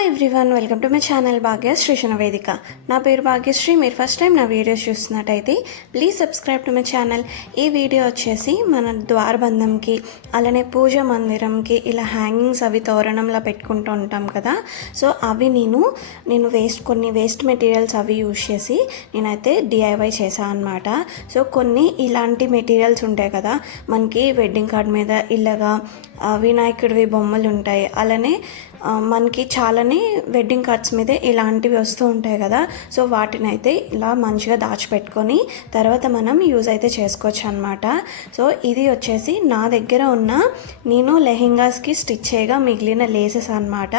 Hi everyone, welcome to my channel Bhagyashree Vedika. నా పేరు భాగ్యశ్రీ. మీరు ఫస్ట్ టైం నా వీడియోస్ చూస్తున్నట్టయితే please subscribe to my channel. ఈ వీడియో వచ్చేసి మన ద్వారబంధంకి అలానే పూజ మందిరంకి ఇలా హ్యాంగింగ్స్ అవి తోరణంలో పెట్టుకుంటూ ఉంటాం కదా. సో అవి నేను కొన్ని వేస్ట్ మెటీరియల్స్ అవి యూజ్ చేసి నేనైతే డిఐవై చేశాను అనమాట. సో కొన్ని ఇలాంటి మెటీరియల్స్ ఉంటాయి కదా, మనకి వెడ్డింగ్ కార్డ్ మీద ఇలాగా వినాయకుడివి బొమ్మలు ఉంటాయి, అలానే మనకి చాలానే వెడ్డింగ్ కార్డ్స్ మీద ఇలాంటివి వస్తూ ఉంటాయి కదా. సో వాటిని అయితే ఇలా మంచిగా దాచిపెట్టుకొని తర్వాత మనం యూజ్ అయితే చేసుకోవచ్చు అనమాట. సో ఇది వచ్చేసి నా దగ్గర ఉన్న నేను లెహెంగాస్కి స్టిచ్ చేయగా మిగిలిన లేసెస్ అనమాట.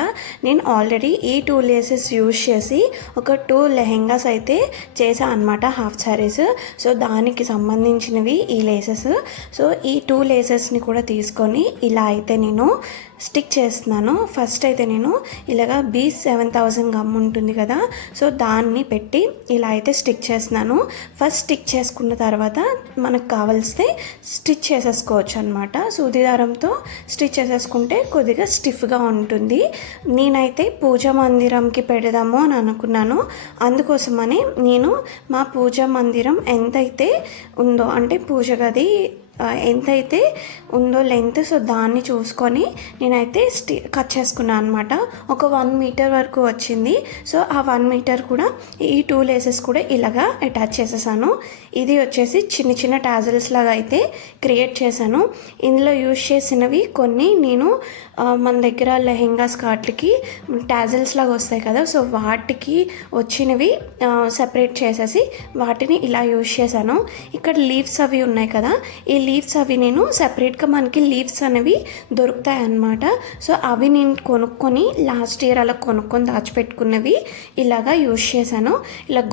నేను ఆల్రెడీ ఈ 2 లేసెస్ యూజ్ చేసి ఒక 2 లెహెంగాస్ అయితే చేశాను అనమాట, హాఫ్ శారీస్. సో దానికి సంబంధించినవి ఈ లేసెస్. సో ఈ 2 లేసెస్ని కూడా తీసుకొని ఇలా అయితే నేను స్టిక్ చేస్తున్నాను. ఫస్ట్ అయితే నేను ఇలాగా B7000 గమ్ ఉంటుంది కదా, సో దాన్ని పెట్టి ఇలా అయితే స్టిక్ చేస్తున్నాను. ఫస్ట్ స్టిక్ చేసుకున్న తర్వాత మనకు కావాల్స్తే స్టిచ్ చేసేసుకోవచ్చు అనమాట. సూది దారంతో స్టిచ్ చేసేసుకుంటే కొద్దిగా స్టిఫ్గా ఉంటుంది. నేనైతే పూజా మందిరంకి పెడదాము అని అనుకున్నాను. అందుకోసమని నేను మా పూజా మందిరం ఎంతైతే ఉందో, అంటే పూజ గది ఎంతైతే ఉందో లెంత్, సో దాన్ని చూసుకొని నేనైతే కట్ చేసుకున్నాను అనమాట. ఒక 1 మీటర్ వరకు వచ్చింది. సో ఆ 1 మీటర్ కూడా ఈ 2 లేసెస్ కూడా ఇలాగా అటాచ్ చేసేసాను. ఇది వచ్చేసి చిన్న చిన్న టాజల్స్ లాగా అయితే క్రియేట్ చేశాను. ఇందులో యూజ్ చేసినవి కొన్ని నేను మన దగ్గర లెహెంగాస్ కాట్లకి టాజల్స్ లాగా వస్తాయి కదా, సో వాటికి వచ్చినవి సెపరేట్ చేసేసి వాటిని ఇలా యూజ్ చేశాను. ఇక్కడ లీవ్స్ అవి ఉన్నాయి కదా, ఈ లీవ్స్ అవి నేను సెపరేట్గా మనకి లీవ్స్ అనేవి దొరుకుతాయి అన్నమాట. సో అవి నేను కొనుక్కొని లాస్ట్ ఇయర్ అలా కొనుక్కొని దాచిపెట్టుకున్నవి ఇలాగా యూజ్ చేశాను. ఇలా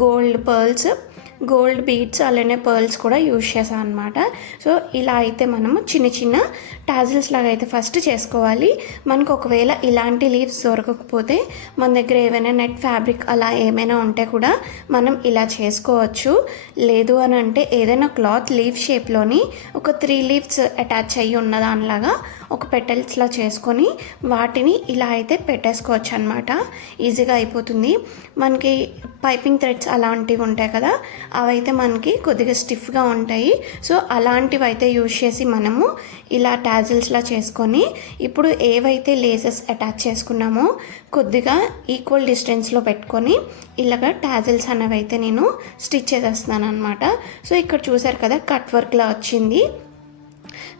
గోల్డ్ బీడ్స్ అలానే పర్ల్స్ కూడా యూజ్ చేశాను అనమాట. సో ఇలా అయితే మనము చిన్న చిన్న టాజిల్స్ లాగా అయితే ఫస్ట్ చేసుకోవాలి. మనకు ఒకవేళ ఇలాంటి లీవ్స్ దొరకకపోతే మన దగ్గర ఏమైనా నెట్ ఫ్యాబ్రిక్ అలా ఏమైనా ఉంటే కూడా మనం ఇలా చేసుకోవచ్చు. లేదు అని అంటే ఏదైనా క్లాత్ లీవ్ షేప్లోని ఒక 3 లీవ్స్ అటాచ్ అయ్యి ఉన్న దానిలాగా ఒక పెటల్స్లా చేసుకొని వాటిని ఇలా అయితే పెట్టేసుకోవచ్చు అనమాట. ఈజీగా అయిపోతుంది. మనకి పైపింగ్ థ్రెడ్స్ అలాంటివి ఉంటాయి కదా, అవైతే మనకి కొద్దిగా స్టిఫ్గా ఉంటాయి. సో అలాంటివి అయితే యూజ్ చేసి మనము ఇలా టాజిల్స్లా చేసుకొని ఇప్పుడు ఏవైతే లేసెస్ అటాచ్ చేసుకున్నామో కొద్దిగా ఈక్వల్ డిస్టెన్స్లో పెట్టుకొని ఇలాగ టాజిల్స్ అనేవి అయితే నేను స్టిచ్ చేసేస్తున్నాను అనమాట. సో ఇక్కడ చూసారు కదా, కట్ వర్క్లా వచ్చింది.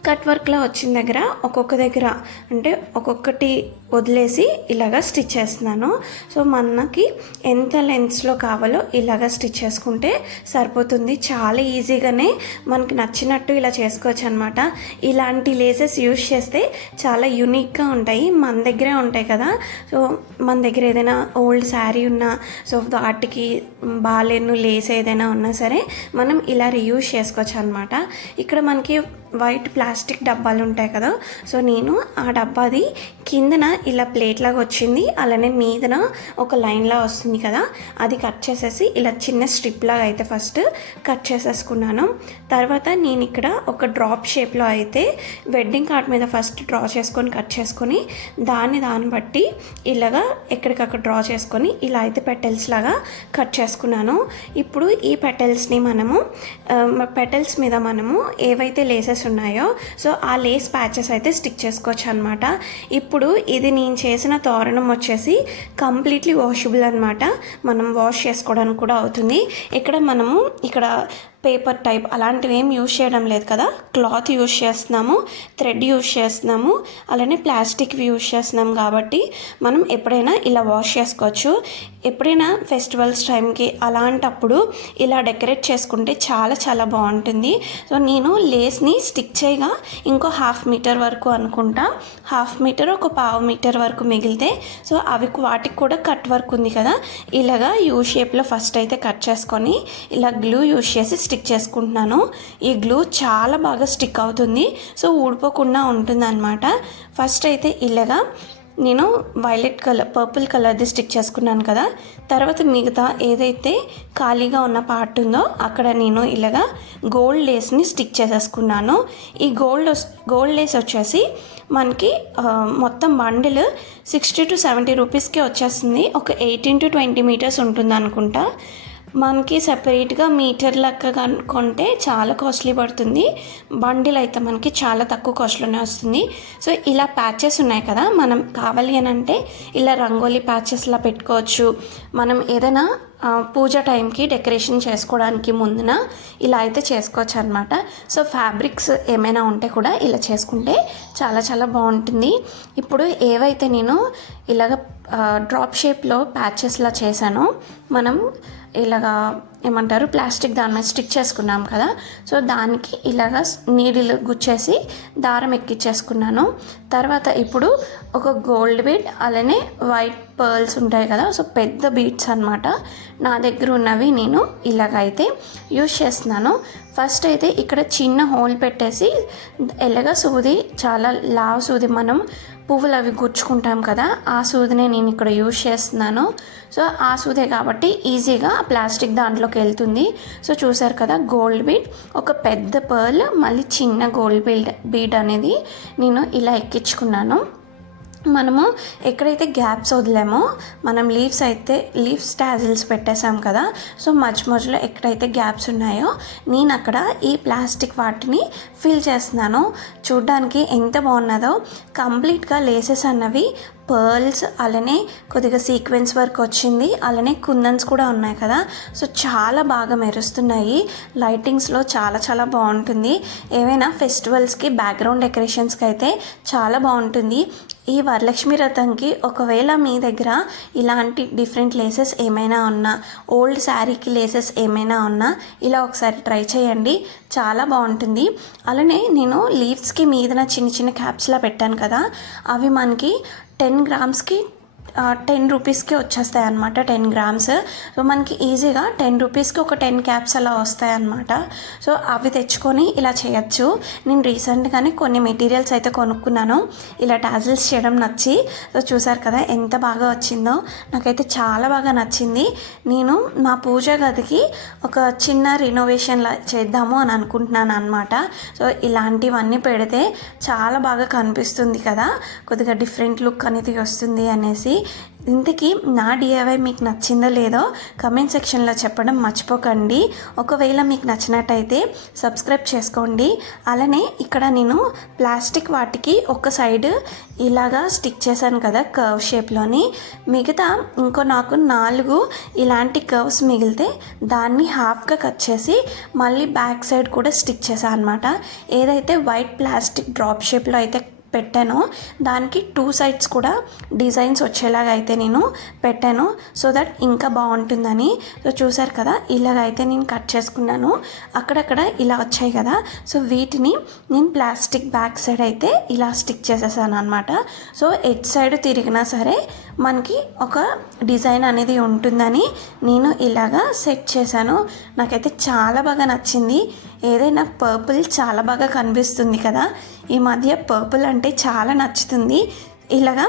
కట్ వర్క్లో వచ్చిన దగ్గర ఒక్కొక్క దగ్గర అంటే ఒక్కొక్కటి వదిలేసి ఇలాగా స్టిచ్ చేస్తున్నాను. సో మనకి ఎంత లెంత్స్లో కావాలో ఇలాగా స్టిచ్ చేసుకుంటే సరిపోతుంది. చాలా ఈజీగానే మనకి నచ్చినట్టు ఇలా చేసుకోవచ్చు అనమాట. ఇలాంటి లేసెస్ యూజ్ చేస్తే చాలా యూనిక్గా ఉంటాయి, మన దగ్గరే ఉంటాయి కదా. సో మన దగ్గర ఏదైనా ఓల్డ్ శారీ ఉన్నా, సో వాటికి బాలేను లేస్ ఏదైనా ఉన్నా సరే మనం ఇలా రీయూజ్ చేసుకోవచ్చు అనమాట. ఇక్కడ మనకి వైట్ ప్లాస్టిక్ డబ్బాలు ఉంటాయి కదా, సో నేను ఆ డబ్బాది కిందన ఇలా ప్లేట్ లాగా వచ్చింది, అలానే మీదన ఒక లైన్లా వస్తుంది కదా, అది కట్ చేసేసి ఇలా చిన్న స్ట్రిప్ లాగా అయితే ఫస్ట్ కట్ చేసేసుకున్నాను. తర్వాత నేను ఇక్కడ ఒక డ్రాప్ షేప్లో అయితే వెడ్డింగ్ కార్డ్ మీద ఫస్ట్ డ్రా చేసుకొని కట్ చేసుకొని దాన్ని బట్టి ఇలాగా ఎక్కడికక్కడ డ్రా చేసుకొని ఇలా అయితే పెటల్స్ లాగా కట్ చేసుకున్నాను. ఇప్పుడు ఈ పెటల్స్ని పెటల్స్ మీద మనము ఏవైతే లేసెస్ ఉన్నాయో సో ఆ లేస్ ప్యాచెస్ అయితే స్టిక్ చేసుకోవచ్చు అనమాట. ఇప్పుడు ఇది నేను చేసిన తోరణం వచ్చేసి కంప్లీట్లీ వాషబుల్ అనమాట. మనం వాష్ చేసుకోవడానికి కూడా అవుతుంది. ఇక్కడ పేపర్ టైప్ అలాంటివి ఏం యూజ్ చేయడం లేదు కదా, క్లాత్ యూజ్ చేస్తున్నాము, థ్రెడ్ యూజ్ చేస్తున్నాము, అలానే ప్లాస్టిక్వి యూజ్ చేస్తున్నాం కాబట్టి మనం ఎప్పుడైనా ఇలా వాష్ చేసుకోవచ్చు. ఎప్పుడైనా ఫెస్టివల్స్ టైంకి అలాంటప్పుడు ఇలా డెకరేట్ చేసుకుంటే చాలా చాలా బాగుంటుంది. సో నేను లేస్ని స్టిక్ చేయగా ఇంకో 1/2 మీటర్ వరకు అనుకుంటా, 1/2 మీటర్ ఒక 1/4 మీటర్ వరకు మిగిలితే సో వాటికి కూడా కట్ వర్క్ ఉంది కదా, ఇలాగా యూ షేప్లో ఫస్ట్ అయితే కట్ చేసుకొని ఇలా గ్లూ యూజ్ చేసి స్టిక్ చేసుకుంటున్నాను. ఈ గ్లూ చాలా బాగా స్టిక్ అవుతుంది, సో ఊడిపోకుండా ఉంటుంది అనమాట. ఫస్ట్ అయితే ఇలాగా నేను వైలెట్ కలర్ పర్పుల్ కలర్ది స్టిక్ చేసుకున్నాను కదా. తర్వాత మిగతా ఏదైతే ఖాళీగా ఉన్న పార్ట్ ఉందో అక్కడ నేను ఇలాగా గోల్డ్ లేస్ని స్టిక్ చేసేసుకున్నాను. ఈ గోల్డ్ లేస్ వచ్చేసి మనకి మొత్తం బండిల్ 60 to 70 రూపీస్కి వచ్చేస్తుంది. ఒక 18 to 20 మీటర్స్ ఉంటుంది అనుకుంటా. మనకి సెపరేట్గా మీటర్ లెక్క కొంటే చాలా కాస్ట్లీ పడుతుంది. బండిల్ అయితే మనకి చాలా తక్కువ కాస్ట్లోనే వస్తుంది. సో ఇలా ప్యాచెస్ ఉన్నాయి కదా, మనం కావాలి అని అంటే ఇలా రంగోలీ ప్యాచెస్లా పెట్టుకోవచ్చు. మనం ఏదైనా పూజ టైంకి డెకరేషన్ చేసుకోవడానికి ముందున ఇలా అయితే చేసుకోవచ్చు అనమాట. సో ఫ్యాబ్రిక్స్ ఏమైనా ఉంటే కూడా ఇలా చేసుకుంటే చాలా చాలా బాగుంటుంది. ఇప్పుడు ఏవైతే నేను ఇలాగ డ్రాప్ షేప్లో ప్యాచెస్లా చేశానో మనం ఇలాగా ఏమంటారు ప్లాస్టిక్ దాని మీద స్టిక్ చేసుకున్నాం కదా. సో దానికి ఇలాగా నీడిల్ గుచ్చేసి దారం ఎక్కించేసుకున్నాను. తర్వాత ఇప్పుడు ఒక గోల్డ్ బీడ్ అలానే వైట్ పర్ల్స్ ఉంటాయి కదా, సో పెద్ద బీడ్స్ అనమాట. నా దగ్గర ఉన్నవి నేను ఇలాగైతే యూజ్ చేస్తున్నాను. ఫస్ట్ అయితే ఇక్కడ చిన్న హోల్ పెట్టేసి ఎలాగ సూది, చాలా లావు సూది, మనం పువ్వులు అవి గుచ్చుకుంటాం కదా, ఆ సూదినే నేను ఇక్కడ యూజ్ చేస్తున్నాను. సో ఆ సూదే కాబట్టి ఈజీగా ప్లాస్టిక్ దాంట్లోకి వెళ్తుంది. సో చూసారు కదా, గోల్డ్ బీడ్, ఒక పెద్ద పర్ల్, మళ్ళీ చిన్న గోల్డ్ బీడ్ అనేది నేను ఇలా ఎక్కించుకున్నాను. మనము ఎక్కడైతే గ్యాప్స్ వదిలేమో, మనం లీవ్స్ టాజిల్స్ పెట్టేసాం కదా, సో మధ్యలో ఎక్కడైతే గ్యాప్స్ ఉన్నాయో నేను అక్కడ ఈ ప్లాస్టిక్ వాటిని ఫిల్ చేస్తున్నాను. చూడ్డానికి ఎంత బాగున్నదో. కంప్లీట్గా లేసెస్ అన్నవి పర్ల్స్, అలానే కొద్దిగా సీక్వెన్స్ వర్క్ వచ్చింది, అలానే కుందన్స్ కూడా ఉన్నాయి కదా. సో చాలా బాగా మెరుస్తున్నాయి. లైటింగ్స్లో చాలా చాలా బాగుంటుంది. ఏవైనా ఫెస్టివల్స్కి బ్యాక్గ్రౌండ్ డెకరేషన్స్కి అయితే చాలా బాగుంటుంది. ఈ వరలక్ష్మి వ్రతంకి ఒకవేళ మీ దగ్గర ఇలాంటి డిఫరెంట్ లేసెస్ ఏమైనా ఉన్నా, ఓల్డ్ శారీకి లేసెస్ ఏమైనా ఉన్నా ఇలా ఒకసారి ట్రై చేయండి, చాలా బాగుంటుంది. అలానే నేను లీవ్స్కి మీదన చిన్న చిన్న క్యాప్స్లా పెట్టాను కదా, అవి మనకి 10 గ్రామ్స్కి 10 రూపీస్కి వచ్చేస్తాయి అన్నమాట. 10 గ్రామ్స్. సో మనకి ఈజీగా 10 రూపీస్కి ఒక 10 క్యాప్స్ అలా వస్తాయి అన్నమాట. సో అవి తెచ్చుకొని ఇలా చేయొచ్చు. నేను రీసెంట్గానే కొన్ని మెటీరియల్స్ అయితే కొనుక్కున్నాను ఇలా టాజిల్స్ చేయడం నచ్చి. సో చూసారు కదా ఎంత బాగా వచ్చిందో, నాకైతే చాలా బాగా నచ్చింది. నేను మా పూజ గదికి ఒక చిన్న రినోవేషన్లా చేద్దాము అని అనుకుంటున్నాను అనమాట. సో ఇలాంటివన్నీ పెడితే చాలా బాగా కనిపిస్తుంది కదా, కొద్దిగా డిఫరెంట్ లుక్ అనేది వస్తుంది అనేసి. ఇంతకీ నా డిఐవై మీకు నచ్చిందో లేదో కమెంట్ సెక్షన్లో చెప్పడం మర్చిపోకండి. ఒకవేళ మీకు నచ్చినట్టయితే సబ్స్క్రైబ్ చేసుకోండి. అలానే ఇక్కడ నేను ప్లాస్టిక్ వాటికి ఒక సైడ్ ఇలాగా స్టిక్ చేశాను కదా కర్వ్ షేప్లోని, మిగతా నాకు 4 ఇలాంటి కర్వ్స్ మిగిలితే దాన్ని హాఫ్గా కట్ చేసి మళ్ళీ బ్యాక్ సైడ్ కూడా స్టిక్ చేశాను అనమాట. ఏదైతే వైట్ ప్లాస్టిక్ డ్రాప్ షేప్లో అయితే పెట్టాను దానికి 2 సైడ్స్ కూడా డిజైన్స్ వచ్చేలాగా అయితే నేను పెట్టాను, సో దట్ ఇంకా బాగుంటుందని. సో చూసారు కదా, ఇలాగైతే నేను కట్ చేసుకున్నాను. అక్కడక్కడ ఇలా వచ్చాయి కదా, సో వీటిని నేను ప్లాస్టిక్ బ్యాక్ సైడ్ అయితే ఇలా స్టిక్ చేసేసాను అనమాట. సో ఎట్ సైడ్ తిరిగినా సరే మనకి ఒక డిజైన్ అనేది ఉంటుందని నేను ఇలాగా సెట్ చేశాను. నాకైతే చాలా బాగా నచ్చింది. ఏదైనా పర్పుల్ చాలా బాగా కనిపిస్తుంది కదా, ఈ మధ్య పర్పుల్ అంటే చాలా నచ్చుతుంది. ఇలాగా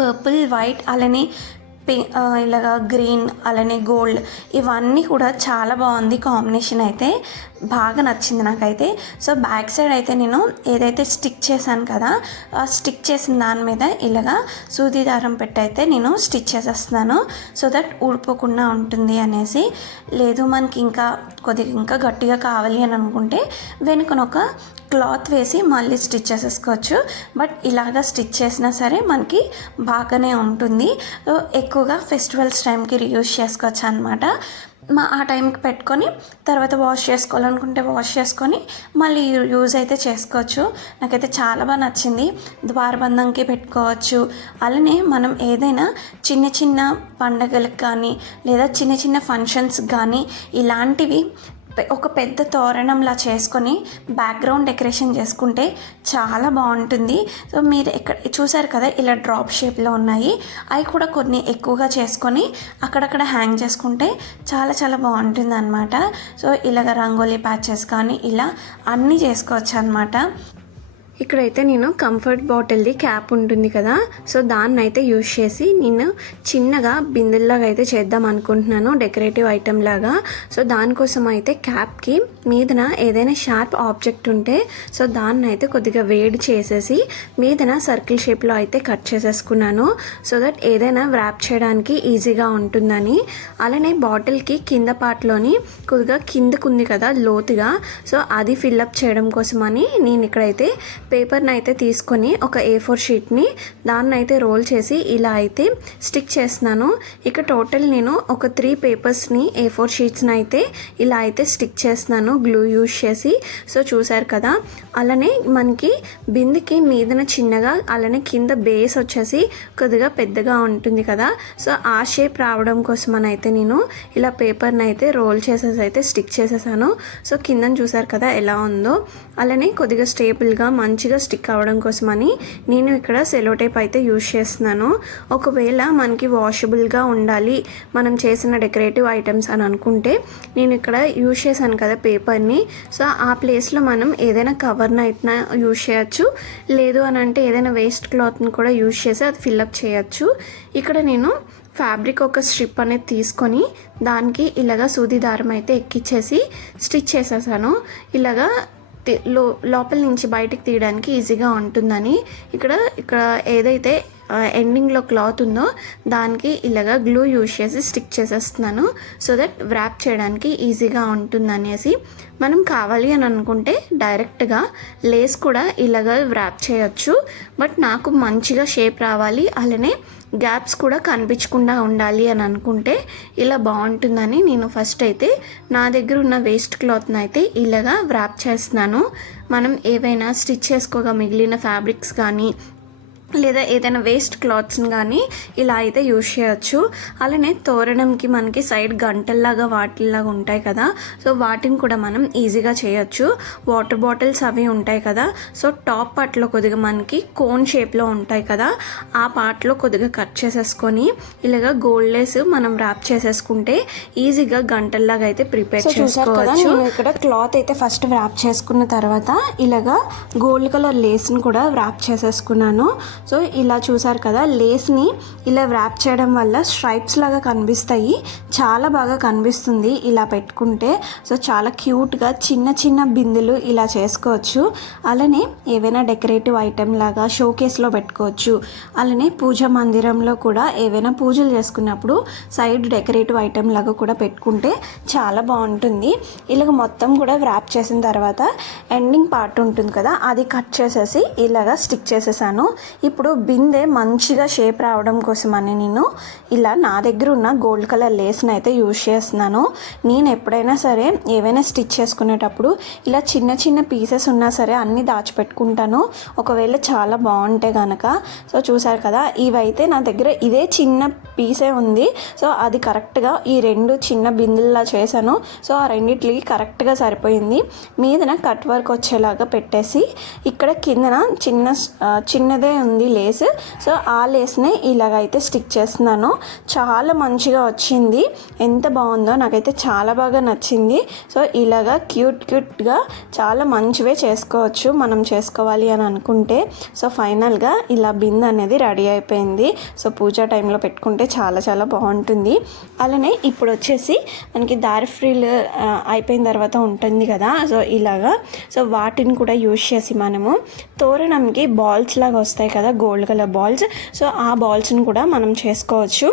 పర్పుల్, వైట్, అలానే ఇలాగా గ్రీన్, అలానే గోల్డ్, ఇవన్నీ కూడా చాలా బాగుంది కాంబినేషన్, అయితే బాగా నచ్చింది నాకైతే. సో బ్యాక్ సైడ్ అయితే నేను ఏదైతే స్టిక్ చేశాను కదా, ఆ స్టిక్ చేసిన దాని మీద ఇలాగా సూది దారం పెట్టి అయితే నేను స్టిచ్ చేసేస్తున్నాను, సో దట్ ఊడిపోకుండా ఉంటుంది అనేసి. లేదు మనకి ఇంకా గట్టిగా కావాలి అని అనుకుంటే వెనుకనొక క్లాత్ వేసి మళ్ళీ స్టిచ్ చేసేసుకోవచ్చు. బట్ ఇలాగా స్టిచ్ చేసినా సరే మనకి బాగానే ఉంటుంది. సో ఎక్కువగా ఫెస్టివల్స్ టైంకి రీయూజ్ చేసుకోవచ్చు అనమాట. ఆ టైంకి పెట్టుకొని తర్వాత వాష్ చేసుకోవాలనుకుంటే వాష్ చేసుకొని మళ్ళీ యూజ్ అయితే చేసుకోవచ్చు. నాకైతే చాలా బాగా నచ్చింది. ద్వారబంధంకి పెట్టుకోవచ్చు. అలానే మనం ఏదైనా చిన్న చిన్న పండగలకు కానీ లేదా చిన్న చిన్న ఫంక్షన్స్ కానీ ఇలాంటివి ఒక పెద్ద తోరణంలా చేసుకొని బ్యాక్గ్రౌండ్ డెకరేషన్ చేసుకుంటే చాలా బాగుంటుంది. సో మీరు ఇక్కడ చూసారు కదా, ఇలా డ్రాప్ షేప్లో ఉన్నాయి, అవి కూడా కొన్ని ఎక్కువగా చేసుకొని అక్కడక్కడ హ్యాంగ్ చేసుకుంటే చాలా చాలా బాగుంటుంది అనమాట. సో ఇలాగ రంగోలీ ప్యాచెస్ కానీ ఇలా అన్నీ చేసుకోవచ్చు అనమాట. ఇక్కడైతే నేను కంఫర్ట్ బాటిల్ది క్యాప్ ఉంటుంది కదా, సో దాన్ని అయితే యూజ్ చేసి నేను చిన్నగా బిందెల్లాగా అయితే చేద్దాం అనుకుంటున్నాను, డెకరేటివ్ ఐటెం లాగా. సో దానికోసం అయితే క్యాప్కి మీదన ఏదైనా షార్ప్ ఆబ్జెక్ట్ ఉంటే సో దాన్ని అయితే కొద్దిగా వేడి చేసేసి మీదన సర్కిల్ షేప్లో అయితే కట్ చేసేసుకున్నాను, సో దట్ ఏదైనా వ్రాప్ చేయడానికి ఈజీగా ఉంటుందని. అలానే బాటిల్కి కింద పార్ట్లోని కొద్దిగా కిందకు ఉంది కదా లోతుగా, సో అది ఫిల్అప్ చేయడం కోసమని నేను ఇక్కడైతే పేపర్ని అయితే తీసుకొని ఒక A4 షీట్ని దాన్ని అయితే రోల్ చేసి ఇలా అయితే స్టిక్ చేస్తున్నాను. ఇక టోటల్ నేను ఒక 3 పేపర్స్ని A4 షీట్స్ని అయితే ఇలా అయితే స్టిక్ చేస్తున్నాను గ్లూ యూజ్ చేసి. సో చూసారు కదా, అలానే మనకి బిందెకి మీదన చిన్నగా, అలానే కింద బేస్ వచ్చేసి కొద్దిగా పెద్దగా ఉంటుంది కదా, సో ఆ షేప్ రావడం కోసం అని అయితే నేను ఇలా పేపర్ని అయితే రోల్ చేసేసి అయితే స్టిక్ చేసేసాను. సో కిందని చూసారు కదా ఎలా ఉందో. అలానే కొద్దిగా స్టేబుల్గా మంచిగా స్టిక్ అవ్వడం కోసమని నేను ఇక్కడ సెలో టేప్ అయితే యూజ్ చేస్తున్నాను. ఒకవేళ మనకి వాషబుల్గా ఉండాలి మనం చేసిన డెకరేటివ్ ఐటమ్స్ అని అనుకుంటే నేను ఇక్కడ యూజ్ చేశాను కదా పేపర్ని, సో ఆ ప్లేస్లో మనం ఏదైనా కవర్ని అయితే యూజ్ చేయొచ్చు, లేదు అని అంటే ఏదైనా వేస్ట్ క్లాత్ని కూడా యూజ్ చేసి అది ఫిల్అప్ చేయొచ్చు. ఇక్కడ నేను ఫ్యాబ్రిక్ ఒక స్ట్రిప్ అనేది తీసుకొని దానికి ఇలాగా సూది దారం అయితే ఎక్కిచ్చేసి స్టిచ్ చేసేసాను. ఇలాగా లోపల నుంచి బయటికి తీయడానికి ఈజీగా ఉంటుందని ఇక్కడ ఏదైతే ఎండింగ్లో క్లాత్ ఉందో దానికి ఇలాగా గ్లూ యూజ్ చేసి స్టిక్ చేసేస్తున్నాను, సో దట్ వ్రాప్ చేయడానికి ఈజీగా ఉంటుందనేసి. మనం కావాలి అని అనుకుంటే డైరెక్ట్గా లేస్ కూడా ఇలాగా వ్రాప్ చేయొచ్చు, బట్ నాకు మంచిగా షేప్ రావాలి, అలానే గ్యాప్స్ కూడా కనిపించకుండా ఉండాలి అని అనుకుంటే ఇలా బాగుంటుందని నేను ఫస్ట్ అయితే నా దగ్గర ఉన్న వేస్ట్ క్లాత్ని అయితే ఇలాగా వ్రాప్ చేస్తున్నాను. మనం ఏవైనా స్టిచ్ చేసుకోగా మిగిలిన ఫ్యాబ్రిక్స్ కానీ లేదా ఏదైనా వేస్ట్ క్లాత్స్ని కానీ ఇలా అయితే యూజ్ చేయొచ్చు. అలానే తోరణంకి మనకి సైడ్ గంటల్లాగా వాటిల్లాగా ఉంటాయి కదా, సో వాటిని కూడా మనం ఈజీగా చేయొచ్చు. వాటర్ బాటిల్స్ అవి ఉంటాయి కదా, సో టాప్ పార్ట్లో కొద్దిగా మనకి కోన్ షేప్లో ఉంటాయి కదా, ఆ పార్ట్లో కొద్దిగా కట్ చేసేసుకొని ఇలాగా గోల్డ్ లేస్ మనం ర్యాప్ చేసేసుకుంటే ఈజీగా గంటల్లాగా అయితే ప్రిపేర్ చేసుకోవచ్చు. ఇక్కడ క్లాత్ అయితే ఫస్ట్ ర్యాప్ చేసుకున్న తర్వాత ఇలాగా గోల్డ్ కలర్ లేస్ని కూడా ర్యాప్ చేసేసుకున్నాను. సో ఇలా చూసారు కదా, లేస్ని ఇలా వ్రాప్ చేయడం వల్ల స్ట్రైప్స్ లాగా కనిపిస్తాయి, చాలా బాగా కనిపిస్తుంది ఇలా పెట్టుకుంటే. సో చాలా క్యూట్గా చిన్న చిన్న బిందులు ఇలా చేసుకోవచ్చు. అలానే ఏవైనా డెకరేటివ్ ఐటెం లాగా షోకేస్లో పెట్టుకోవచ్చు. అలానే పూజ మందిరంలో కూడా ఏవైనా పూజలు చేసుకున్నప్పుడు సైడ్ డెకరేటివ్ ఐటెం లాగా కూడా పెట్టుకుంటే చాలా బాగుంటుంది. ఇలాగ మొత్తం కూడా వ్రాప్ చేసిన తర్వాత ఎండింగ్ పార్ట్ ఉంటుంది కదా, అది కట్ చేసేసి ఇలాగా స్టిక్ చేసేసాను. ఇప్పుడు బిందె మంచిగా షేప్ రావడం కోసమని నేను ఇలా నా దగ్గర ఉన్న గోల్డ్ కలర్ లేస్ని అయితే యూజ్ చేస్తున్నాను. నేను ఎప్పుడైనా సరే ఏవైనా స్టిచ్ చేసుకునేటప్పుడు ఇలా చిన్న చిన్న పీసెస్ ఉన్నా సరే అన్నీ దాచిపెట్టుకుంటాను, ఒకవేళ చాలా బాగుంటే కనుక. సో చూసారు కదా, ఇవైతే నా దగ్గర ఇదే చిన్న పీసే ఉంది, సో అది కరెక్ట్గా ఈ 2 చిన్న బిందుల్లా చేశాను. సో ఆ రెండిట్లకి కరెక్ట్గా సరిపోయింది. మీదన కట్ వర్క్ వచ్చేలాగా పెట్టేసి ఇక్కడ కిందన చిన్నదే ఉంది లేస్, సో ఆ లేస్ని ఇలాగైతే స్టిక్ చేస్తున్నాను. చాలా మంచిగా వచ్చింది, ఎంత బాగుందో నాకైతే చాలా బాగా నచ్చింది. సో ఇలాగా క్యూట్గా చాలా మంచివే చేసుకోవచ్చు మనం చేసుకోవాలి అని అనుకుంటే. సో ఫైనల్గా ఇలా బిందె అనేది రెడీ అయిపోయింది. సో పూజా టైంలో పెట్టుకుంటే చాలా చాలా బాగుంటుంది. అలానే ఇప్పుడు వచ్చేసి మనకి దారి ఫ్రీలు అయిపోయిన తర్వాత ఉంటుంది కదా, సో ఇలాగా సో వాటిని కూడా యూజ్ చేసి మనము తోరణంకి బాల్స్ లాగా వస్తాయి కదా, గోల్డ్ కలర్ బాల్స్, సో ఆ బాల్స్ని కూడా మనం చేసుకోవచ్చు.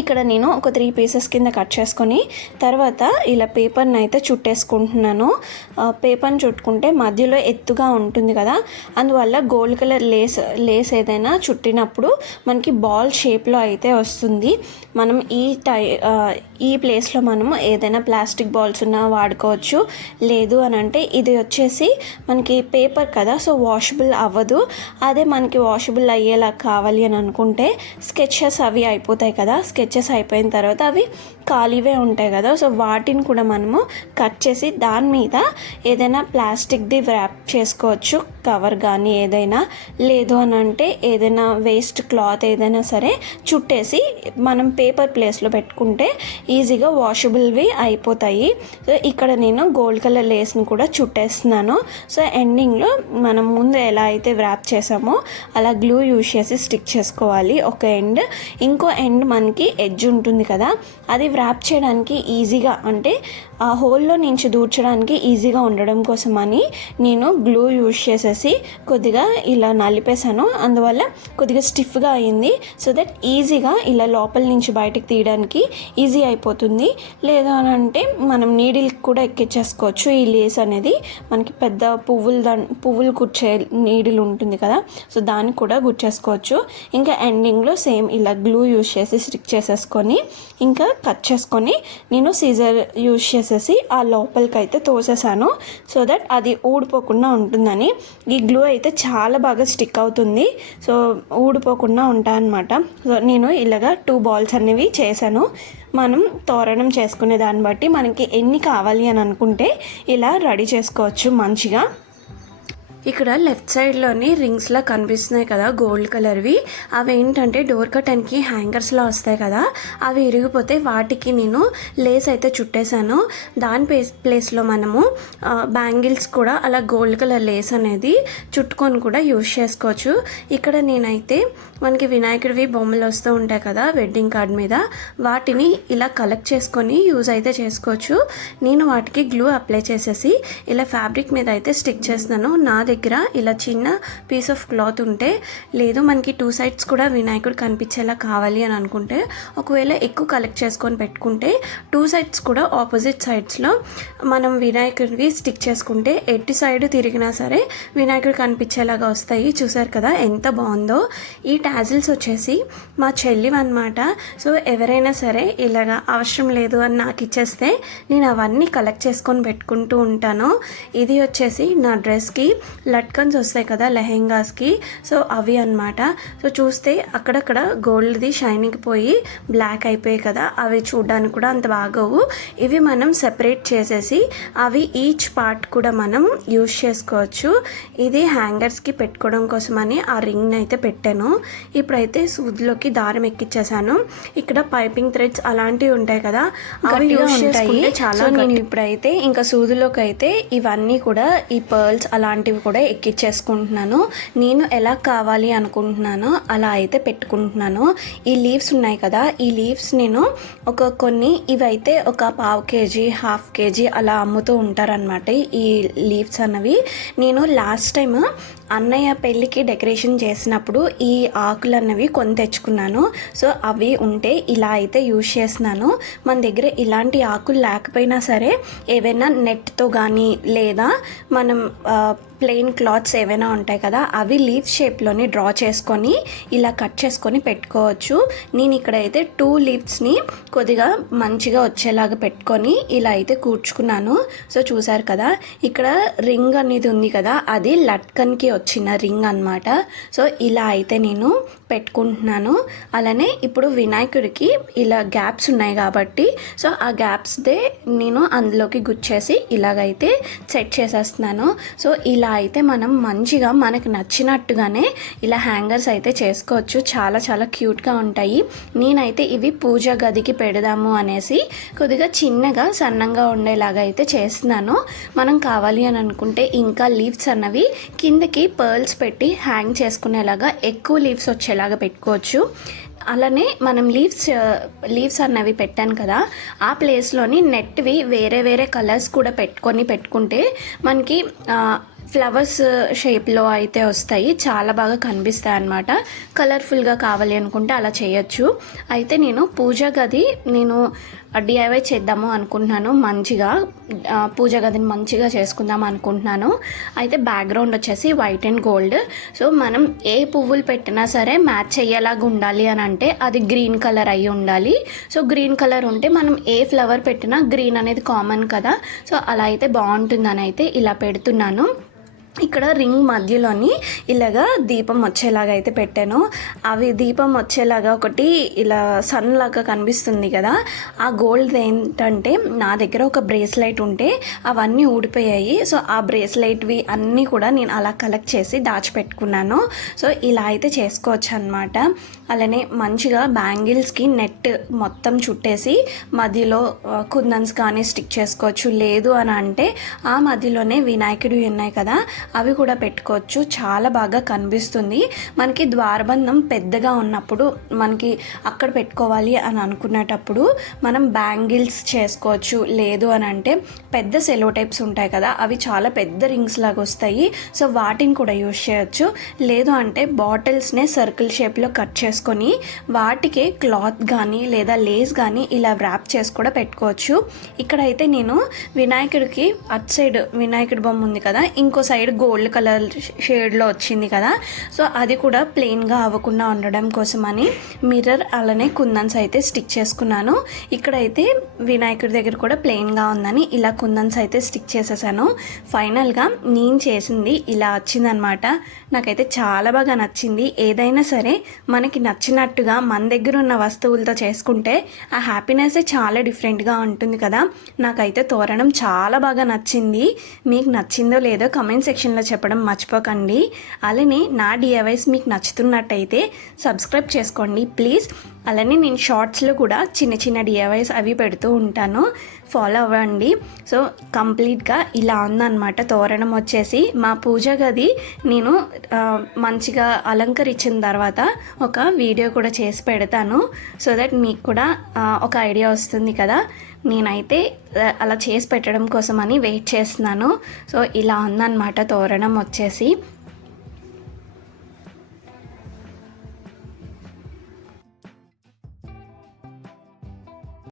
ఇక్కడ నేను ఒక 3 పీసెస్ కింద కట్ చేసుకొని తర్వాత ఇలా పేపర్ని అయితే చుట్టేసుకుంటున్నాను. పేపర్ని చుట్టుకుంటే మధ్యలో ఎత్తుగా ఉంటుంది కదా, అందువల్ల గోల్డ్ కలర్ లేస్ ఏదైనా చుట్టినప్పుడు మనకి బాల్ షేప్లో అయితే వస్తుంది. మనం ఈ ప్లేస్లో మనము ఏదైనా ప్లాస్టిక్ బాల్స్ ఉన్నా వాడుకోవచ్చు, లేదు అని అంటే ఇది వచ్చేసి మనకి పేపర్ కదా, సో వాషబుల్ అవ్వదు. అదే మనకి వాషబుల్ అయ్యేలా కావాలి అని అనుకుంటే స్కెచెస్ అవి అయిపోతాయి కదా, స్కెచెస్ అయిపోయిన తర్వాత అవి ఖాళీవే ఉంటాయి కదా, సో వాటిని కూడా మనము కట్ చేసి దాని మీద ఏదైనా ప్లాస్టిక్ది ర్యాప్ చేసుకోవచ్చు, కవర్ కానీ ఏదైనా, లేదు అని అంటే ఏదైనా వేస్ట్ క్లాత్ ఏదైనా సరే చుట్టేసి మనం పేపర్ ప్లేస్లో పెట్టుకుంటే ఈజీగా వాషబుల్వి అయిపోతాయి. సో ఇక్కడ నేను గోల్డ్ కలర్ లేస్ని కూడా చుట్టేస్తున్నాను. సో ఎండింగ్లో మనం ముందు ఎలా అయితే ర్యాప్ చేసామో అలా గ్లూ యూజ్ చేసి స్టిక్ చేసుకోవాలి ఒక ఎండ్. ఇంకో ఎండ్ మనకి ఎడ్జ్ ఉంటుంది కదా, అది ర్యాప్ చేయడానికి ఈజీగా, అంటే ఆ హోల్లో నుంచి దూర్చడానికి ఈజీగా ఉండడం కోసమని నేను గ్లూ యూజ్ చేసేసి కొద్దిగా ఇలా నలిపేసాను. అందువల్ల కొద్దిగా స్టిఫ్గా అయింది. సో దట్ ఈజీగా ఇలా లోపల నుంచి బయటకు తీయడానికి ఈజీ అయిపోతుంది. లేదు అని అంటే మనం నీడిల్కి కూడా ఎక్కించేసుకోవచ్చు. ఈ లేస్ అనేది మనకి పెద్ద పువ్వులు కుర్చే నీడిల్ ఉంటుంది కదా, సో దానికి కూడా గుచ్చేసుకోవచ్చు. ఇంకా ఎండింగ్లో సేమ్ ఇలా గ్లూ యూజ్ చేసి స్టిక్ చేసేసుకొని ఇంకా కట్ చేసుకొని నేను సీజర్ యూజ్ చేసేసి ఆ లోపలికి అయితే తోసేసాను. సో దట్ అది ఊడిపోకుండా ఉంటుందని. ఈ గ్లూ అయితే చాలా బాగా స్టిక్ అవుతుంది, సో ఊడిపోకుండా ఉంటాయన్నమాట. సో నేను ఇలాగా 2 బాల్స్ అనేవి చేశాను. మనం తోరణం చేసుకునే దాన్ని బట్టి మనకి ఎన్ని కావాలి అని అనుకుంటే ఇలా రెడీ చేసుకోవచ్చు మంచిగా. ఇక్కడ లెఫ్ట్ సైడ్లోని రింగ్స్లా కనిపిస్తున్నాయి కదా గోల్డ్ కలర్వి, అవి ఏంటంటే డోర్ కర్టెన్కి హ్యాంగర్స్లా వస్తాయి కదా, అవి ఇరిగిపోతే వాటికి నేను లేస్ అయితే చుట్టేశాను. దాని ప్లేస్లో మనము బ్యాంగిల్స్ కూడా అలా గోల్డ్ కలర్ లేస్ అనేది చుట్టుకొని కూడా యూజ్ చేసుకోవచ్చు. ఇక్కడ నేనైతే మనకి వినాయకుడివి బొమ్మలు వస్తూ ఉంటాయి కదా వెడ్డింగ్ కార్డ్ మీద, వాటిని ఇలా కలెక్ట్ చేసుకొని యూజ్ అయితే చేసుకోవచ్చు. నేను వాటికి గ్లూ అప్లై చేసేసి ఇలా ఫ్యాబ్రిక్ మీద అయితే స్టిక్ చేస్తున్నాను. నా దగ్గర ఇలా చిన్న పీస్ ఆఫ్ క్లాత్ ఉంటే, లేదు మనకి 2 సైడ్స్ కూడా వినాయకుడు కనిపించేలా కావాలి అని అనుకుంటే, ఒకవేళ ఎక్కువ కలెక్ట్ చేసుకొని పెట్టుకుంటే 2 సైడ్స్ కూడా ఆపోజిట్ సైడ్స్లో మనం వినాయకుడికి స్టిక్ చేసుకుంటే ఎటు సైడ్ తిరిగినా సరే వినాయకుడు కనిపించేలాగా వస్తాయి. చూసారు కదా ఎంత బాగుందో. ఈ టాజిల్స్ వచ్చేసి మా చెల్లివి అనమాట. సో ఎవరైనా సరే ఇలాగా అవసరం లేదు అని నాకు ఇచ్చేస్తే నేను అవన్నీ కలెక్ట్ చేసుకొని పెట్టుకుంటూ ఉంటాను. ఇది వచ్చేసి నా డ్రెస్కి లట్కన్స్ వస్తాయి కదా లెహెంగాస్కి, సో అవి అన్నమాట. సో చూస్తే అక్కడక్కడ గోల్డ్ది షైనింగ్ పోయి బ్లాక్ అయిపోయాయి కదా, అవి చూడడానికి కూడా అంత బాగోవు. ఇవి మనం సెపరేట్ చేసేసి అవి ఈచ్ పార్ట్ కూడా మనం యూజ్ చేసుకోవచ్చు. ఇది హ్యాంగర్స్కి పెట్టుకోవడం కోసమని ఆ రింగ్ని అయితే పెట్టాను. ఇప్పుడైతే సూదిలోకి దారం ఎక్కించేసాను. ఇక్కడ పైపింగ్ థ్రెడ్స్ అలాంటివి ఉంటాయి కదా, అవి యూజ్ చేసుకుంటే చాలా. నేను ఇప్పుడైతే ఇంకా సూదిలోకి అయితే ఇవన్నీ కూడా ఈ పర్ల్స్ అలాంటివి కూడా ఎక్కించేసుకుంటున్నాను. నేను ఎలా కావాలి అనుకుంటున్నానో అలా అయితే పెట్టుకుంటున్నాను. ఈ లీవ్స్ ఉన్నాయి కదా, ఈ లీవ్స్ నేను కొన్ని ఇవైతే ఒక 1/2 kg 1/2 kg అలా అమ్ముతూ ఉంటారనమాట. ఈ లీవ్స్ అన్నవి నేను లాస్ట్ టైం అన్నయ్య పెళ్ళికి డెకరేషన్ చేసినప్పుడు ఈ ఆకులు అన్నవి కొని తెచ్చుకున్నాను. సో అవి ఉంటే ఇలా అయితే యూజ్ చేస్తున్నాను. మన దగ్గర ఇలాంటి ఆకులు లేకపోయినా సరే ఏవైనా నెట్తో కానీ లేదా మనం ప్లెయిన్ క్లాత్స్ ఏవైనా ఉంటాయి కదా, అవి లీఫ్ షేప్లోని డ్రా చేసుకొని ఇలా కట్ చేసుకొని పెట్టుకోవచ్చు. నేను ఇక్కడైతే 2 లీవ్స్ని కొద్దిగా మంచిగా వచ్చేలాగా పెట్టుకొని ఇలా అయితే కూర్చుకున్నాను. సో చూసారు కదా, ఇక్కడ రింగ్ అనేది ఉంది కదా, అది లట్కన్కి వచ్చిన రింగ్ అన్నమాట. సో ఇలా అయితే నేను పెట్టుకుంటున్నాను. అలానే ఇప్పుడు వినాయకుడికి ఇలా గ్యాప్స్ ఉన్నాయి కాబట్టి సో ఆ గ్యాప్స్దే నేను అందులోకి గుచ్చేసి ఇలాగైతే సెట్ చేసేస్తున్నాను. సో ఇలా అయితే మనం మంచిగా మనకు నచ్చినట్టుగానే ఇలా హ్యాంగర్స్ అయితే చేసుకోవచ్చు. చాలా చాలా క్యూట్గా ఉంటాయి. నేనైతే ఇవి పూజ గదికి పెడదాము అనేసి కొద్దిగా చిన్నగా సన్నంగా ఉండేలాగా అయితే చేస్తున్నాను. మనం కావాలి అని అనుకుంటే ఇంకా లీవ్స్ అన్నవి కిందకి పర్ల్స్ పెట్టి హ్యాంగ్ చేసుకునేలాగా ఎక్కువ లీవ్స్ వచ్చేలాగా పెట్టుకోవచ్చు. అలానే మనం లీవ్స్ అన్నవి పెట్టాను కదా, ఆ ప్లేస్లోని నెట్వి వేరే వేరే కలర్స్ కూడా పెట్టుకుంటే మనకి ఫ్లవర్స్ షేప్లో అయితే వస్తాయి, చాలా బాగా కనిపిస్తాయి అన్నమాట. కలర్ఫుల్గా కావాలి అనుకుంటే అలా చేయొచ్చు. అయితే నేను పూజ గది DIY చేద్దాము అనుకుంటున్నాను. మంచిగా పూజ గదిని మంచిగా చేసుకుందాం అనుకుంటున్నాను. అయితే బ్యాక్గ్రౌండ్ వచ్చేసి వైట్ అండ్ గోల్డ్. సో మనం ఏ పువ్వులు పెట్టినా సరే మ్యాచ్ అయ్యేలాగా ఉండాలి అని అంటే అది గ్రీన్ కలర్ అయ్యి ఉండాలి. సో గ్రీన్ కలర్ ఉంటే మనం ఏ ఫ్లవర్ పెట్టినా గ్రీన్ అనేది కామన్ కదా, సో అలా అయితే బాగుంటుందని అయితే ఇలా పెడుతున్నాను. ఇక్కడ రింగ్ మధ్యలోని ఇలాగా దీపం వచ్చేలాగా అయితే పెట్టాను. అవి దీపం వచ్చేలాగా ఒకటి ఇలా సన్ లాగా కనిపిస్తుంది కదా, ఆ గోల్డ్ ఏంటంటే నా దగ్గర ఒక బ్రేస్లైట్ ఉంటే అవన్నీ ఊడిపోయాయి. సో ఆ బ్రేస్లైట్వి అన్నీ కూడా నేను అలా కలెక్ట్ చేసి దాచిపెట్టుకున్నాను. సో ఇలా అయితే చేసుకోవచ్చు అనమాట. అలానే మంచిగా బ్యాంగిల్స్కి నెట్ మొత్తం చుట్టేసి మధ్యలో కుందన్స్ కానీ స్టిక్ చేసుకోవచ్చు. లేదు అని అంటే ఆ మధ్యలోనే వినాయకుడు ఉన్నాయి కదా, అవి కూడా పెట్టుకోవచ్చు. చాలా బాగా కనిపిస్తుంది. మనకి ద్వారబంధం పెద్దగా ఉన్నప్పుడు మనకి అక్కడ పెట్టుకోవాలి అని అనుకునేటప్పుడు మనం బ్యాంగిల్స్ చేసుకోవచ్చు. లేదు అని అంటే పెద్ద సెలో టైప్స్ ఉంటాయి కదా, అవి చాలా పెద్ద రింగ్స్ లాగా వస్తాయి. సో వాటిని కూడా యూజ్ చేయొచ్చు. లేదు అంటే బాటిల్స్నే సర్కిల్ షేప్లో కట్ చేసుకొని వాటికి క్లాత్ కానీ లేదా లేస్ కానీ ఇలా ర్యాప్ చేసి కూడా పెట్టుకోవచ్చు. ఇక్కడైతే నేను వినాయకుడికి అటు సైడ్ వినాయకుడి బొమ్మ ఉంది కదా, ఇంకో సైడ్ గోల్డ్ కలర్ షేడ్లో వచ్చింది కదా, సో అది కూడా ప్లెయిన్గా అవ్వకుండా ఉండడం కోసమని మిర్రర్ అలానే కుందన్స్ అయితే స్టిక్ చేసుకున్నాను. ఇక్కడైతే వినాయకుడి దగ్గర కూడా ప్లెయిన్గా ఉందని ఇలా కుందన్స్ అయితే స్టిక్ చేసేసాను. ఫైనల్గా నేను చేసింది ఇలా వచ్చిందనమాట. నాకైతే చాలా బాగా నచ్చింది. ఏదైనా సరే మనకి నచ్చినట్టుగా మన దగ్గర ఉన్న వస్తువులతో చేసుకుంటే ఆ హ్యాపీనెస్ చాలా డిఫరెంట్గా ఉంటుంది కదా. నాకైతే తోరణం చాలా బాగా నచ్చింది. మీకు నచ్చిందో లేదో కమెంట్ సెక్షన్లో చెప్పడం మర్చిపోకండి. అలానే నా డిఐవైస్ మీకు నచ్చుతున్నట్టయితే సబ్స్క్రైబ్ చేసుకోండి ప్లీజ్. అలానే నేను షార్ట్స్లో కూడా చిన్న చిన్న డిఐవైస్ అవి పెడుతూ ఉంటాను, ఫాలో అవ్వండి. సో కంప్లీట్గా ఇలా ఉందన్నమాట తోరణం వచ్చేసి. మా పూజ గది నేను మంచిగా అలంకరించిన తర్వాత ఒక వీడియో కూడా చేసి పెడతాను, సో దట్ మీకు కూడా ఒక ఐడియా వస్తుంది కదా. నేనైతే అలా చేసి పెట్టడం కోసమని వెయిట్ చేస్తున్నాను. సో ఇలా ఉందన్నమాట తోరణం వచ్చేసి.